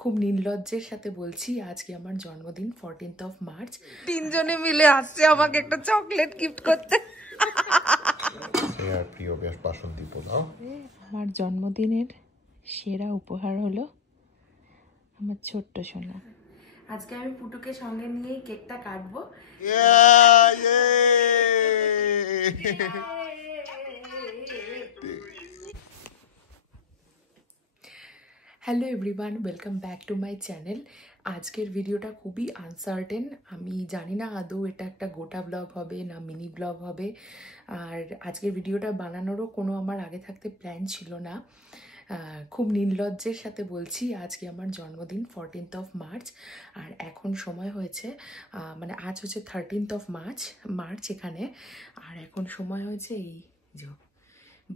খুব নির্লজ্জের সাথে বলছি আজকে আমার জন্মদিন 14th of March। তিনজনে মিলে আসছে আমাকে একটা চকলেট গিফট করতে। আমার জন্মদিনের সেরা উপহার হলো আমার ছোট্ট সোনা। আজকে আমি পুটুকে সঙ্গে নিয়ে কেকটা কাটবো। Hello everyone, welcome back to my channel. আজকের ভিডিওটা খুবই আনসার্টেন। আমি জানি না আদৌ এটা একটা গোটা ব্লগ হবে না মিনি ব্লগ হবে। আর আজকের ভিডিওটা বানানোরও কোনো আমার আগে থাকতে প্ল্যান ছিল না। খুব নির্লজ্জের সাথে বলছি আজকে আমার জন্মদিন 14th of March। আর এখন সময় হয়েছে মানে আজ হচ্ছে 13th of মার্চ এখানে। আর এখন সময় হয়েছে এই যে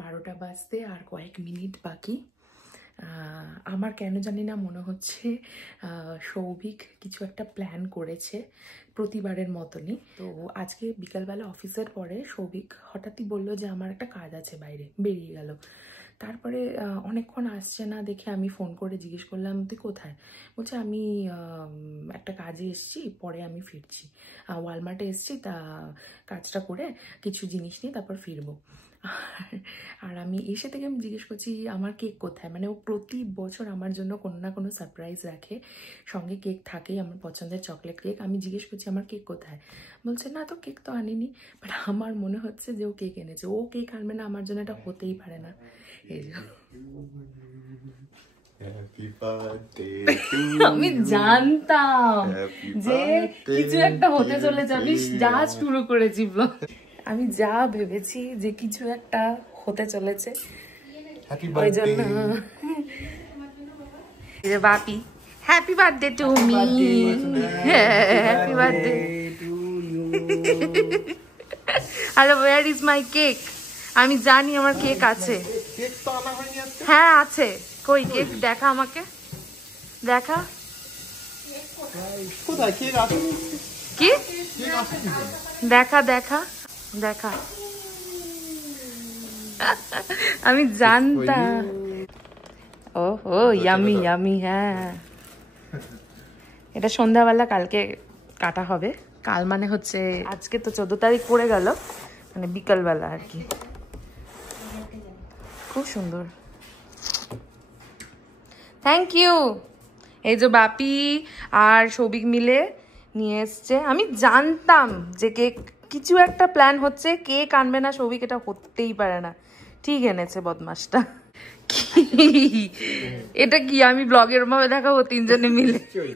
12টা বাজতে আর কয়েক মিনিট বাকি। আমার কেন জানি না মনে হচ্ছে সৌভিক কিছু একটা প্ল্যান করেছে প্রতিবারের মতনই। তো আজকে বিকালবেলা অফিসের পরে সৌভিক হঠাৎই বলল যে আমার একটা কাজ আছে, বাইরে বেরিয়ে গেল। তারপরে অনেকক্ষণ আসছে না দেখে আমি ফোন করে জিজ্ঞেস করলাম তুই কোথায়? বলছে আমি একটা কাজে এসছি, পরে আমি ফিরছি, ওয়ালমার্টে এসছি, তা কাজটা করে কিছু জিনিস নিয়ে তারপর ফিরবো। আর আমি এসে থেকে আমি জিজ্ঞেস করছি আমার কেক কোথায়। মানে ও প্রতি বছর আমার জন্য কোনো না কোনো সারপ্রাইজ রাখে, সঙ্গে কেক থাকেই, আমার পছন্দের চকলেট কেক। আমি জিজ্ঞেস করছি আমার কেক কোথায়, বলছে না তো কেক তো আনিনি। বাট আমার মনে হচ্ছে যে ও কেক এনেছে। ও কেক আনবে না আমার জন্য, এটা হতেই পারে না। এই আমি জানতাম যে কিছু একটা হতে চলেছে। আমি যা শুরু করেছি ব্লগ, আমি যা ভেবেছি যে কিছু একটা হতে চলেছে, ওই জন্য। Bapi happy birthday to me, happy birthday. আর ওয়্যার ইজ মাই কেক? আমি জানি আমার কেক আছে। হ্যাঁ আছে। কই কেক দেখা, আমাকে দেখা। কি দেখা দেখা দেখা? আমি জানতাম। ও ইয়ামি ইয়ামি। হ্যাঁ, এটা সন্ধ্যাবেলা কালকে কাটা হবে। কাল মানে হচ্ছে আজকে তো 14 তারিখ পড়ে গেল, মানে বিকালবেলা আর কি। খুব সুন্দর, থ্যাংক ইউ। এই যে বাপি আর সৌভিক মিলে নিয়ে এসছে। আমি জানতাম যে কেক কিছু একটা প্ল্যান হচ্ছে, কেক আনবে না সৌভিক, এটা হতেই পারে না। ঠিক এনেছে বদমাসটা। এটা কি আমি ব্লগের ভাবে দেখাবো?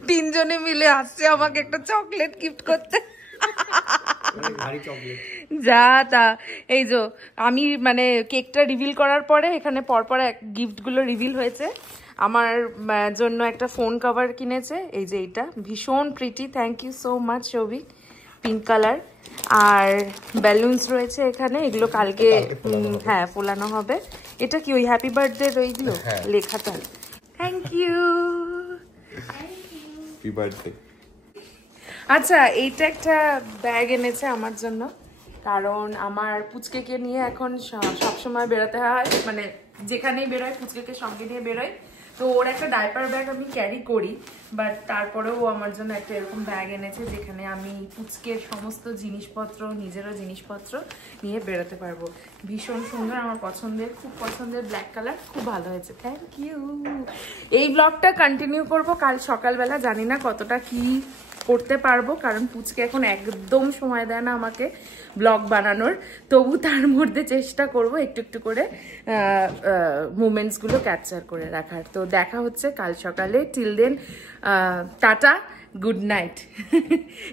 তিনজনে মিলে আসছে আমাকে একটা চকলেট গিফট করতে। যা তা। এই যে আমি মানে কেকটা রিভিল করার পরে এখানে পরপর গিফট গুলো রিভিল হয়েছে। আমার জন্য একটা ফোন কভার কিনেছে, এই যে এটা ভীষণ pretty, thank you so much Souvik, pink colour. আর ব্যালুনস রয়েছে এখানে, এগুলো কালকে হ্যাঁ ফোলানো হবে। এটা কি ওই হ্যাপি বার্থডে ওইগুলো লেখাটা? Thank you. আচ্ছা, এইটা একটা ব্যাগ এনেছে আমার জন্য, কারণ আমার পুচকেকে নিয়ে এখন সবসময় বেরোতে হয়, মানে যেখানেই বেরোয় পুচকেকে সঙ্গে নিয়ে বেরোয়। তো ওর একটা ডাইপার ব্যাগ আমি ক্যারি করি, বাট তারপরেও আমার জন্য একটা এরকম ব্যাগ এনেছে যেখানে আমি পুচকের সমস্ত জিনিসপত্র, নিজেরও জিনিসপত্র নিয়ে বেরোতে পারবো। ভীষণ সুন্দর, আমার পছন্দের, খুব পছন্দের, ব্ল্যাক কালার, খুব ভালো হয়েছে, থ্যাংক ইউ। এই ব্লগটা কন্টিনিউ করব কাল সকালবেলা, জানি না কতটা কি করতে পারবো, কারণ পুচকে এখন একদম সময় দেয় না আমাকে ব্লগ বানানোর। তবু তার মধ্যে চেষ্টা করব একটু একটু করে মুমেন্টসগুলো ক্যাপচার করে রাখার। তো দেখা হচ্ছে কাল সকালে। Till then tata, good night.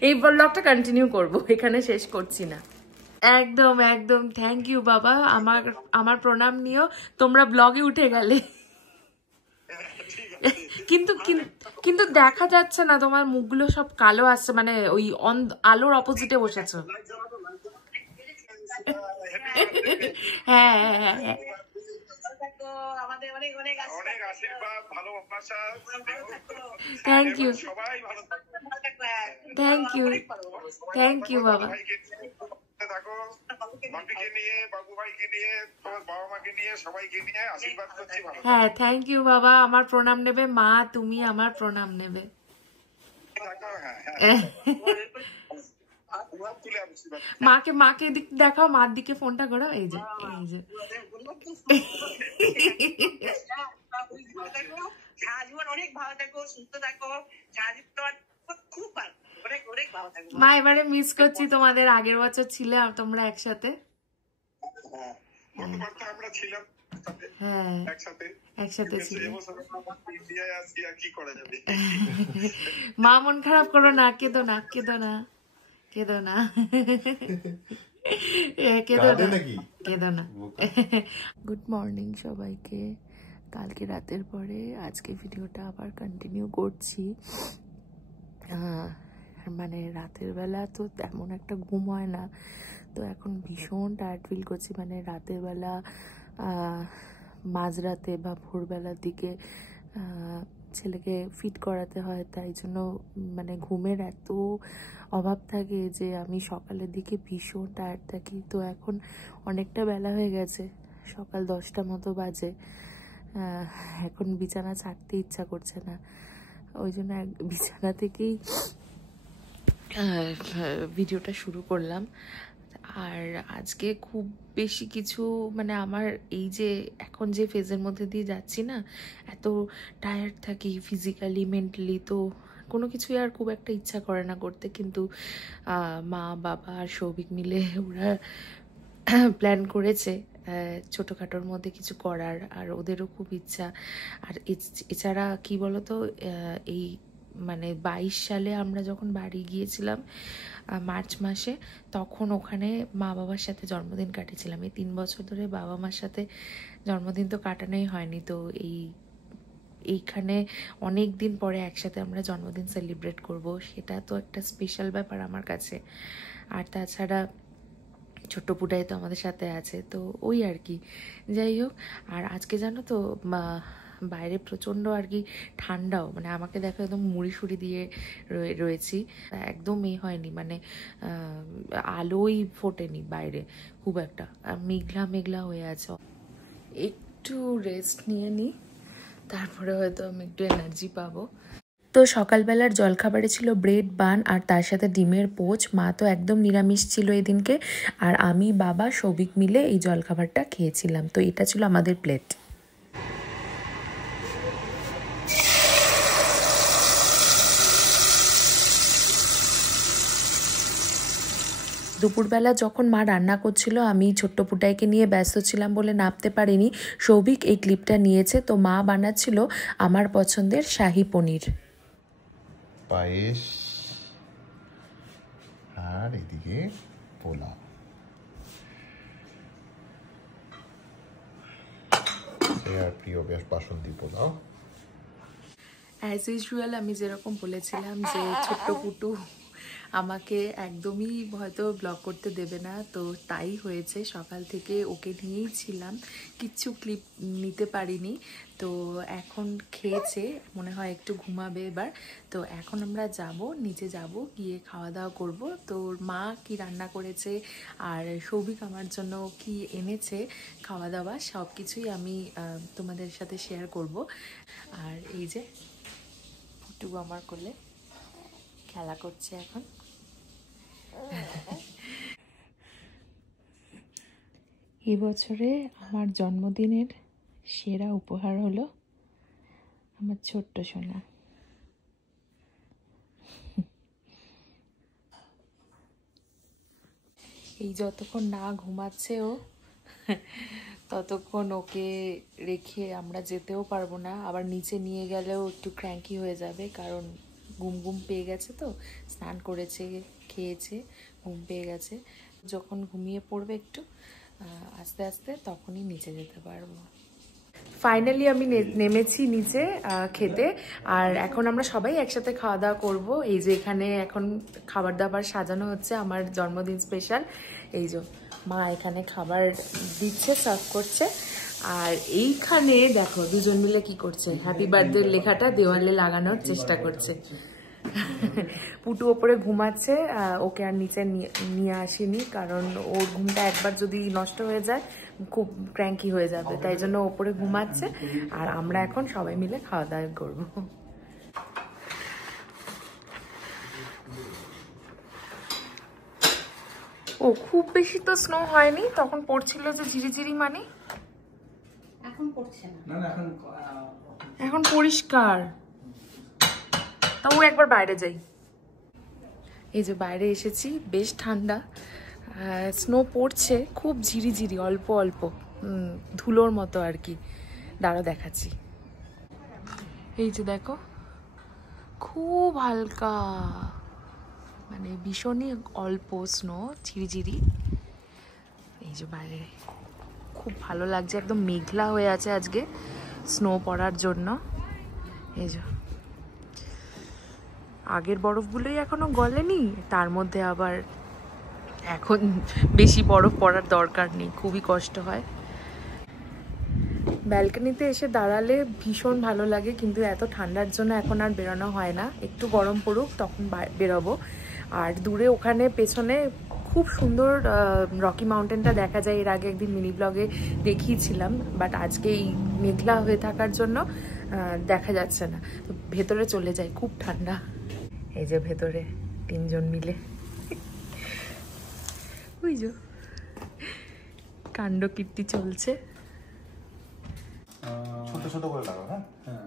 এই ব্লগটা কন্টিনিউ করব, এখানে শেষ করছি না। একদম একদম, থ্যাংক ইউ বাবা। আমার প্রণাম নিও, তোমরা ব্লগে উঠে গেলে। কিন্তু দেখা যাচ্ছে না, তোমার মুখগুলো সব কালো আসছে, মানে ওই আলোর অপোজিটে বসেছো। হ্যাঁ হ্যাঁ হ্যাঁ, thank you thank you thank you বাবা। থাকো, বাপিকে নিয়ে, বাবু ভাইকে নিয়ে, তোমার বাবা মাকে নিয়ে, সবাইকে নিয়ে আশীর্বাদ করছি। ভালো হ্যাঁ, থ্যাংক ইউ বাবা, আমার প্রণাম নেবে। মা, তুমি আমার প্রণাম নেবে। থাকো। হ্যাঁ, তুলে আশীর্বাদ। মাকে দিক দেখাও, মার দিকে ফোনটা করো। এই যে অনেক ভালো থাকো, সুস্থ থাকো। খুব ভালো, অনেক অনেক ভালো থাকো মা। এবারে মিস করছি তোমাদের, আগের বছর ছিলে তোমরা একসাথে। গতবার তো আমরা ছিলাম হ্যাঁ, একসাথে ছিল। কি করা যাবে। মা, মন খারাপ করো না, কেঁদো না, কেঁদো না, কেঁদো না, কেঁদো না, কেঁদো না। গুড মর্নিং সবাইকে। কালকে রাতের পরে আজকে ভিডিওটা আবার কন্টিনিউ করছি। মানে রাতের বেলা তো তেমন একটা ঘুম হয় না, তো এখন ভীষণ টায়ার্ড ফিল করছি। মানে রাতের বেলা মাঝরাতে বা ভোরবেলার দিকে ছেলেকে ফিট করাতে হয়, তাই জন্য মানে ঘুমের এত অভাব থাকে যে আমি সকালের দিকে ভীষণ টায়ার্ড থাকি। তো এখন অনেকটা বেলা হয়ে গেছে, সকাল 10টা মতো বাজে। এখন বিছানা ছাড়তে ইচ্ছা করছে না, ওই জন্য বিছানা থেকেই ভিডিওটা শুরু করলাম। আর আজকে খুব বেশি কিছু মানে আমার এই যে এখন যে ফেজের মধ্যে দিয়ে যাচ্ছি না, এত টায়ার্ড থাকি ফিজিক্যালি মেন্টালি, তো কোনো কিছুই আর খুব একটা ইচ্ছা করে না করতে। কিন্তু মা, বাবা আর সৌভিক মিলে ওরা প্ল্যান করেছে ছোটোখাটোর মধ্যে কিছু করার, আর ওদেরও খুব ইচ্ছা। আর এছাড়া কি বলতো, এই মানে 22 সালে আমরা যখন বাড়ি গিয়েছিলাম মার্চ মাসে, তখন ওখানে মা বাবার সাথে জন্মদিন কাটিয়েছিলাম। এই 3 বছর ধরে বাবা মার সাথে জন্মদিন তো কাটানোই হয়নি, তো এইখানে অনেক দিন পরে একসাথে আমরা জন্মদিন সেলিব্রেট করব, সেটা তো একটা স্পেশাল ব্যাপার আমার কাছে। আর তাছাড়া ছোট্ট পুটাই তো আমাদের সাথে আছে, তো ওই আর কি। যাই হোক, আর আজকে জানো তো বাইরে প্রচণ্ড আর কি ঠান্ডাও, মানে আমাকে দেখো একদম মুড়ি সুড়ি দিয়ে রয়েছি, একদম হয়নি, মানে আলোই ফোটেনি বাইরে খুব একটা, মেঘলা মেঘলা হয়ে আছে। একটু রেস্ট নিয়ে নিই, তারপরে হয়তো আমি একটু এনার্জি পাবো। তো সকালবেলার জলখাবারে ছিল ব্রেড বান আর তার সাথে ডিমের পোচ। মা তো একদম নিরামিষ ছিল এদিনকে, আর আমি, বাবা, সৌভিক মিলে এই জলখাবারটা খেয়েছিলাম। তো এটা ছিল আমাদের প্লেট। দুপুরবেলা যখন মা রান্না করছিল, আমি ছোট্ট পুটাইকে নিয়ে ব্যস্ত ছিলাম বলে নামতে পারিনি। সৌভিক এই ক্লিপটা নিয়েছে। তো মা বানাচ্ছিল আমার পছন্দের শাহি পনির, পায়েস, আর এদিকে পোলাও। আর প্রিয় বাসন্তী পোলাও। অ্যাজ ইউজুয়াল আমি যেরকম বলেছিলাম যে ছোট্ট পুটু আমাকে একদমই হয়তো ব্লগ করতে দেবে না, তো তাই হয়েছে। সকাল থেকে ওকে নিয়েই ছিলাম, কিচ্ছু ক্লিপ নিতে পারিনি। তো এখন খেয়েছে, মনে হয় একটু ঘুমাবে এবার। তো এখন আমরা যাব, নিচে যাব, গিয়ে খাওয়া দাওয়া করব। তো মা কি রান্না করেছে আর সৌভিক আমার জন্য কি এনেছে খাওয়া দাওয়া, সব কিছুই আমি তোমাদের সাথে শেয়ার করব। আর এই যে পুটু আমার কোলে খেলা করছে এখন। এবছরে আমার জন্মদিনের সেরা উপহার হলো আমার ছোট্ট সোনা। এই যতক্ষণ না ঘুমাচ্ছে ও, ততক্ষণ ওকে রেখে আমরা যেতেও পারবো না। আবার নিচে নিয়ে গেলেও একটু ক্র্যাঙ্কি হয়ে যাবে, কারণ ঘুম ঘুম পেয়ে গেছে, তো স্নান করেছে, খেয়েছে, ঘুম পেয়ে গেছে। যখন ঘুমিয়ে পড়বে একটু আস্তে আস্তে, তখনই নিচে যেতে পারবো। ফাইনালি আমি নেমেছি নিচে খেতে, আর এখন আমরা সবাই একসাথে খাওয়া দাওয়া করবো। এই যে এখানে এখন খাবার দাবার সাজানো হচ্ছে আমার জন্মদিন স্পেশাল। এই যে মা এখানে খাবার দিচ্ছে, সার্ভ করছে। আর এইখানে দেখো দুজন মিলে কি করছে, হ্যাপি বার্থডে লেখাটা দেওয়ালে লাগানোর চেষ্টা করছে। পুটু ওপরে ঘুমাচ্ছে, ওকে আর নিচে নিয়ে আসিনি, কারণ ওর ঘুমটা একবার যদি নষ্ট হয়ে যায় খুব ক্র্যাঙ্কি হয়ে যাবে, তাই জন্য ওপরে ঘুমাচ্ছে। আর আমরা এখন সবাই মিলে খাওয়া দাওয়া করবো। ও খুব বেশি তো স্নো হয়নি, তখন পড়ছিল যে ঝিরিঝিরি, মানে এখন পড়ছে না। এখন পরিষ্কার। তাও একবার বাইরে যাই। এই যে বাইরে এসেছি, বেশ ঠান্ডা, স্নো পড়ছে খুব ঝিরিঝিরি, অল্প অল্প ধুলোর মতো আর কি। দাঁড়া দেখাচ্ছি। এই যে দেখো, খুব হালকা, মানে ভীষণই অল্প স্নো, ঝিরিঝিরি। এই যে বাইরে খুব ভালো লাগছে, একদম মেঘলা হয়ে আছে আজকে স্নো পড়ার জন্য। এই যে আগের বরফগুলোই এখনো গলেনি, তার মধ্যে আবার এখন বেশি বরফ পড়ার দরকার নেই, খুবই কষ্ট হয়। ব্যালকনিতে এসে দাঁড়ালে ভীষণ ভালো লাগে, কিন্তু এত ঠান্ডার জন্য এখন আর বেরোনো হয় না। একটু গরম পড়ুক তখন বেরোবো। আর দূরে ওখানে পেছনে খুব সুন্দর রকি মাউন্টেনটা দেখা যায়। এর আগে একদিন মিনি ব্লগে দেখিয়েছিলাম, বাট আজকে এই মেঘলা হয়ে থাকার জন্য দেখা যাচ্ছে না। তো ভেতরে চলে যাই, খুব ঠান্ডা। এই যে ভেতরে 3 জন মিলে ওই যে কাণ্ড কীর্তি চলছে। ছোট ছোট করে লাগাও। হ্যাঁ,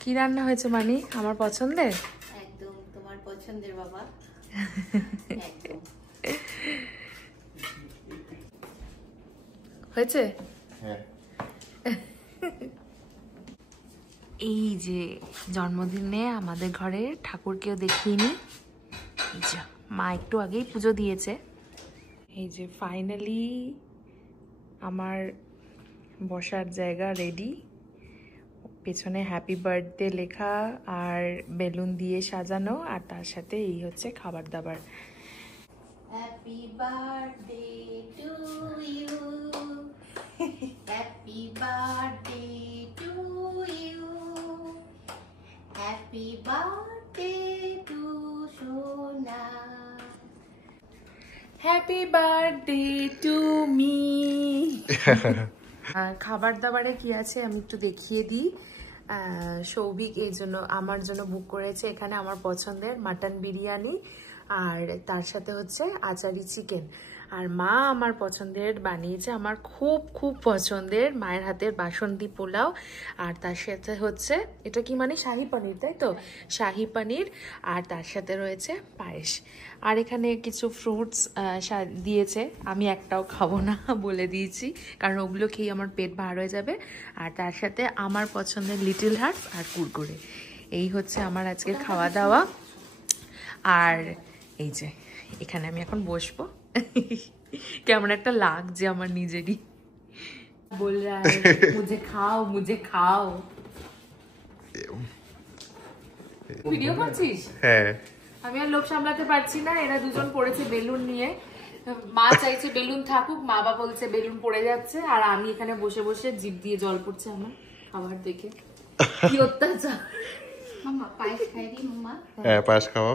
কি রান্না হয়েছে মানি? আমার পছন্দের? একদম তোমার পছন্দের বাবা। একদম হয়েছে। হ্যাঁ। এই যে জন্মদিনে আমাদের ঘরে ঠাকুরকেও দেখিয়ে, এই যে মা একটু আগেই পুজো দিয়েছে। এই যে ফাইনালি আমার বসার জায়গা রেডি, পেছনে হ্যাপি বার্থডে লেখা আর বেলুন দিয়ে সাজানো, আর তার সাথে এই হচ্ছে খাবার দাবার। Happy birthday to you, happy birthday to you, happy birthday to সোনা, হ্যাপি বার্থডে টু মি। খাবার দাবারে কি আছে আমি একটু দেখিয়ে দিই। সৌভিক এই জন্য আমার জন্য বুক করেছে এখানে আমার পছন্দের মাটন বিরিয়ানি, আর তার সাথে হচ্ছে আচারি চিকেন। আর মা আমার পছন্দের বানিয়েছে, আমার খুব খুব পছন্দের মায়ের হাতের বাসন্তী পোলাও, আর তার সাথে হচ্ছে এটা কি মানে শাহি পনির, তাই তো, শাহি পনির, আর তার সাথে রয়েছে পায়েস। আর এখানে কিছু ফ্রুটস দিয়েছে, আমি একটাও খাবো না বলে দিয়েছি, কারণ ওগুলো খেয়ে আমার পেট ভার হয়ে যাবে। আর তার সাথে আমার পছন্দের লিটল হার্টস আর কুরকুরে। এই হচ্ছে আমার আজকের খাওয়া দাওয়া। আর এই যে এখানে আমি এখন বসবো, কেমন একটা লাগছে আমার নিজেরই। বল রা হ্যায় মুঝে খাও মুঝে খাও। ভিডিও করছিস? হ্যাঁ। আমি আর লোভ সামলাতে পারছি না, এরা দুজন পড়েছে বেলুন নিয়ে। মা চাইছে বেলুন থাকুক, মা বাবা বলছে বেলুন পড়ে যাচ্ছে, আর আমি এখানে বসে বসে জিভ দিয়ে জল পড়ছে আমার খাবার দেখে। কি অত্যাচার। মাম্মা পায়েস খাই দি মাম্মা। হ্যাঁ, পায়েস খাওয়া।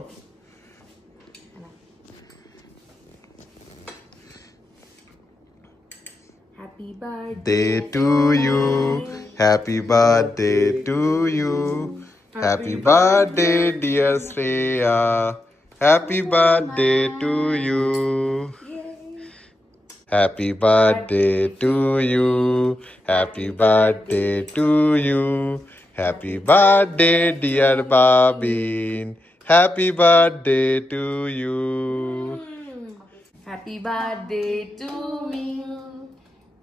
Happy birthday Day to you, happy birthday to you, happy birthday dear Shreya, happy birthday to you, happy birthday to you, happy birthday to you, happy birthday dear Babin, happy birthday to you. Happy birthday to me.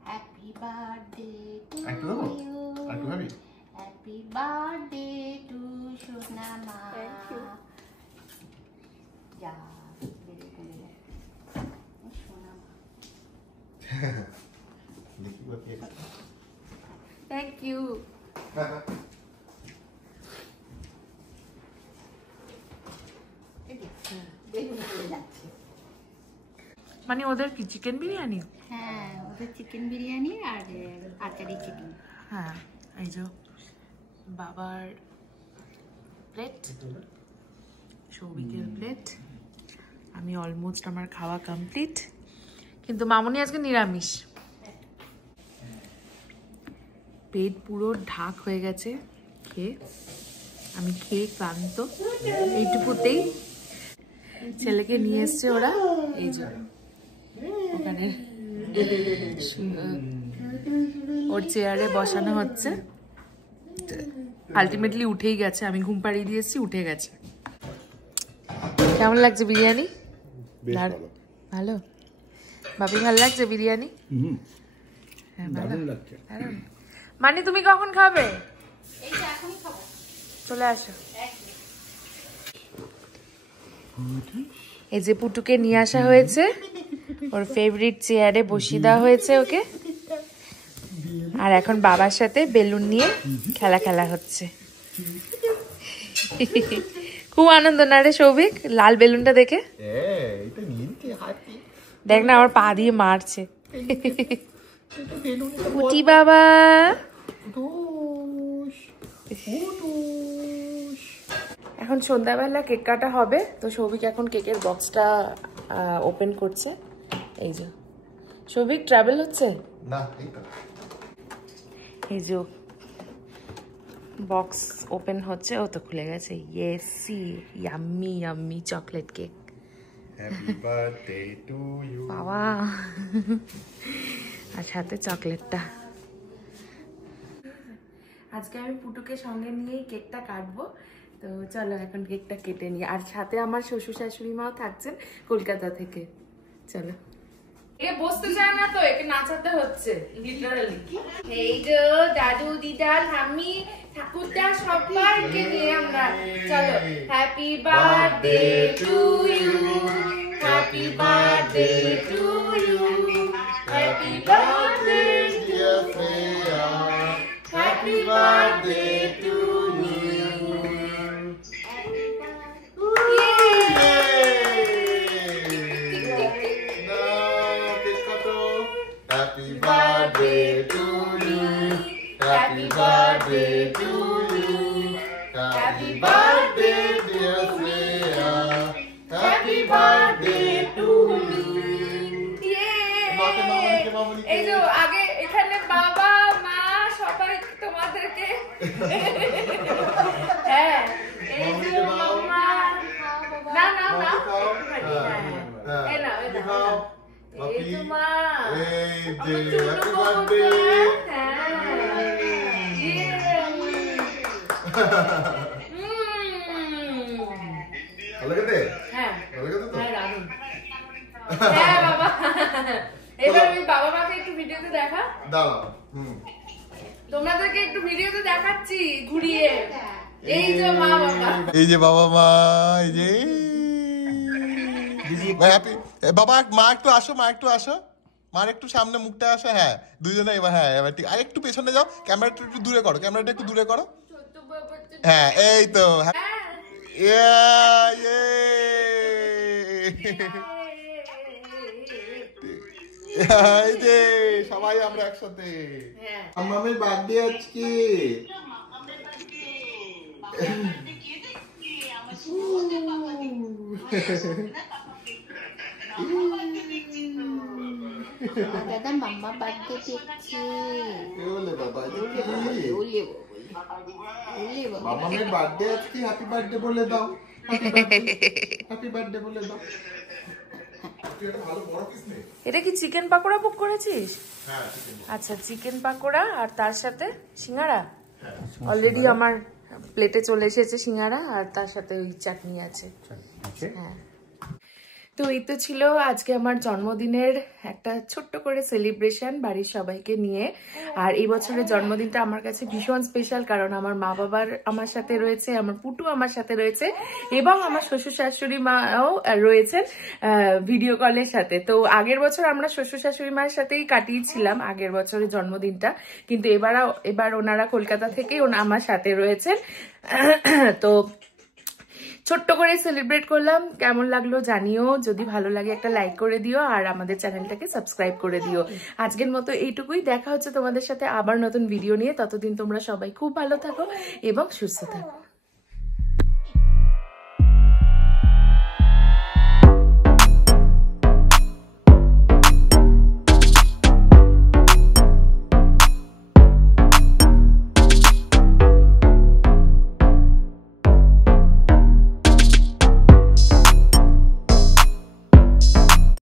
Happy birthday two একটু দেবো? You, একটু খাবি? Happy birthday to সোনা মা। Thank you. যা বেরিয়ে গেলে সোনা মা। দেখি বাকি আছে। Thank you. বেলুন পড়ে যাচ্ছে। মানে ওদের কি চিকেন বিরিয়ানি? হ্যাঁ, ওদের চিকেন বিরিয়ানি আর আচারি চিকেন। হ্যাঁ, এই যে বাবার প্লেট, সৌভিকের প্লেট, আমি অলমোস্ট আমার খাওয়া কমপ্লিট, কিন্তু মামনি আজকে নিরামিষ। পেট পুরো ঢাক হয়ে গেছে খেয়ে, আমি খেয়ে ক্লান্ত। এইটুকুতেই ছেলেকে নিয়ে এসছে ওরা, এই যে ওখানে ওর চেয়ারে বসানো হচ্ছে। আলটিমেটলি উঠেই গেছে, আমি ঘুম পাড়িয়ে দিয়েছি, উঠে গেছে। কেমন লাগছে বিরিয়ানি? ভালো ভাবি, ভালো লাগছে বিরিয়ানি? হ্যাঁ, ভালো লাগছে। মানে তুমি কখন খাবে? চলে আসো। এই যে পুটুকে নিয়ে আসা হয়েছে, ওর ফেভারিট চেয়ারে বসিয়ে দেওয়া হয়েছে ওকে, আর এখন বাবার সাথে বেলুন নিয়ে খেলা হচ্ছে। খুব আনন্দ না রে সৌভিক লাল বেলুনটা দেখে? দেখ না আমার পা দিয়ে মারছে। পুটি বাবা, এখন সন্ধ্যাবেলা কেক কাটা হবে, তো সৌভিক এখন কেকের বক্সটা ওপেন করছে। এই যে সৌভিক ট্রাভেল হচ্ছে না, এই যে বক্স ওপেন হচ্ছে, ও তো খুলে গেছে। ইয়েসি, yummy yummy chocolate cake. Happy birthday to you বাবা, আর সাথে চকলেটটা। আজকে আমি পুটুকে সঙ্গে নিয়েই কেকটা কাটবো, তো চলো এখন কেকটা কেটে নিই। আর সাথে আমার শ্বশুর শাশুড়ি মাও থাকছেন কলকাতা থেকে। চলো। এ বসতে চায় না তো, একে নাচাতে হচ্ছে লিটারালি। এই যে দাদু দিদা ঠাম্মি ঠাকুরদা সবাইকে নিয়ে আমরা, চলো। Happy birthday to you, happy birthday to you, happy birthday dear Shreya, happy birthday to you. Happy birthday to you. Happy birthday to you. Happy birthday dear Freya. Happy birthday to you. এই যে আগে এখানে বাবা মা সবাই তোমাদেরকে, হ্যাঁ এই যে মামা, না না না এই না এই না, এই যে মা, এই যে হ্যাপি বার্থডে। ভালো লাগে? হ্যাঁ ভালো লাগে তো? হ্যাঁ দারুণ। হ্যাঁ বাবা, এবার আমি বাবা মাকে একটু ভিডিওতে দেখা দাও। তোমাদেরকে একটু ভিডিওতে দেখাচ্ছি ঘুরিয়ে। এই যে মা বাবা, এই যে বাবা মা, এই যে হ্যাপি বাবা মা, একটু আসো, মা একটু আসো, মার একটু সামনে মুখটা আসো। হ্যাঁ দুজনে এবার, হ্যাঁ এবার ঠিক, আর একটু পেছনে যাও, ক্যামেরাটা একটু দূরে করো, ক্যামেরাটা একটু দূরে করো। হ্যাঁ এই তো, এই যে সবাই আমরা একসাথে। মামামের বার্থডে আজকে। দাদা মাম্মা বার্থডে দেখছে। ওলে বাবা, ওলে বাবা, মামামের বার্থডে আজকে, হ্যাপি বার্থডে বলে দাও, হ্যাপি বার্থডে বলে দাও। এটা কি চিকেন পাকোড়া বুক করেছিস? আচ্ছা চিকেন পাকোড়া আর তার সাথে সিঙ্গারা। অলরেডি আমার প্লেটে চলে এসেছে সিঙ্গারা, আর তার সাথে ওই চাটনি আছে। হ্যাঁ, তো এই তো ছিল আজকে আমার জন্মদিনের একটা ছোট্ট করে সেলিব্রেশন বাড়ির সবাইকে নিয়ে। আর এই বছরের জন্মদিনটা আমার কাছে ভীষণ স্পেশাল, কারণ আমার মা বাবার আমার সাথে রয়েছে, আমার পুটু আমার সাথে রয়েছে, এবং আমার শ্বশুর শাশুড়ি মাও রয়েছেন ভিডিও কলের সাথে। তো আগের বছর আমরা শ্বশুর শাশুড়ি মায়ের সাথেই কাটিয়েছিলাম আগের বছরের জন্মদিনটা, কিন্তু এবার ওনারা কলকাতা থেকেই আমার সাথে রয়েছেন। তো ছোট্ট করে সেলিব্রেট করলাম। কেমন লাগলো জানিও, যদি ভালো লাগে একটা লাইক করে দিও আর আমাদের চ্যানেলটাকে সাবস্ক্রাইব করে দিও। আজকের মতো এইটুকুই, দেখা হচ্ছে তোমাদের সাথে আবার নতুন ভিডিও নিয়ে। ততদিন তোমরা সবাই খুব ভালো থাকো এবং সুস্থ থাকো।